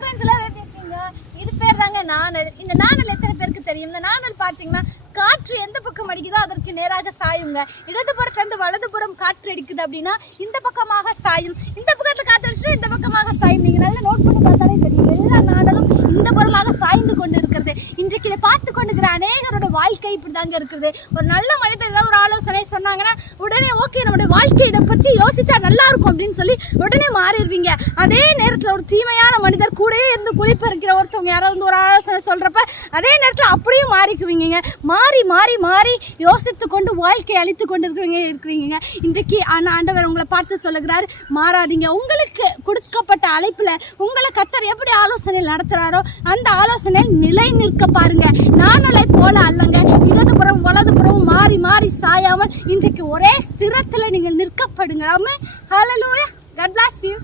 Friends எல்லாரும் எப்படி இருக்கீங்க? இது பேர் தாங்க நாணல். இந்த நாணல் எத்தனை பேருக்கு தெரியும்? இந்த நாணல் பார்த்தீங்கன்னா காற்று எந்த பக்கம் அடிக்குதோ அதற்கு நேராக சாயுங்க. இடதுபுறத்திலிருந்து வலதுபுறம் காற்று அடிக்குது அப்படின்னா இந்த பக்கமாக சாயும். இந்த பக்கத்தில் காற்று அடிச்சுட்டு இந்த பக்கமாக சாயும். நீங்க நல்லா நோட் பண்ணி பார்த்தாலே தெரியும். எல்லா நாடலும் இந்த புறமாக வாழ்ந்து கொண்டு இருக்கிறது இன்றைக்கு இதை பார்த்து கொண்டிருக்கிற அநேகரோட வாழ்க்கை இப்படி தாங்க இருக்கிறது ஒரு நல்ல மனிதர் ஏதாவது ஒரு ஆலோசனை சொன்னாங்கன்னா உடனே ஓகே நம்மளுடைய வாழ்க்கை இதை பற்றி யோசிச்சா நல்லா இருக்கும் அப்படின்னு சொல்லி உடனே மாறிடுவீங்க. அதே நேரத்தில் ஒரு தீமையான மனிதர் கூடயே இருந்து குளிப்பறிக்கிற ஒருத்தவங்க யாராவது வந்து ஒரு ஆலோசனை சொல்றப்ப அதே நேரத்தில் அப்படியே மாறிக்குவீங்க மாறி மாறி மாறி யோசித்து கொண்டு வாழ்க்கையை அழித்து கொண்டு இருக்கிறவங்க இருக்கிறீங்க இன்றைக்கு ஆனா ஆண்டவர் உங்களை பார்த்து சொல்லுகிறார் மாறாதீங்க. உங்களுக்கு கொடுக்கப்பட்ட அழைப்பில் உங்களை கத்தர் எப்படி ஆலோசனை நடத்துகிறாரோ அந்த ஆலோசனை ஆலோசனையில் நிலை நிற்க பாருங்க. நானலை போல அல்லங்க. இடதுபுறம் வலதுபுறம் மாறி மாறி சாயாமல் இன்றைக்கு ஒரே ஸ்திரத்தில் நீங்கள் நிற்கப்படுங்க ஆமே ஹலோ கட் பிளாஸ் யூ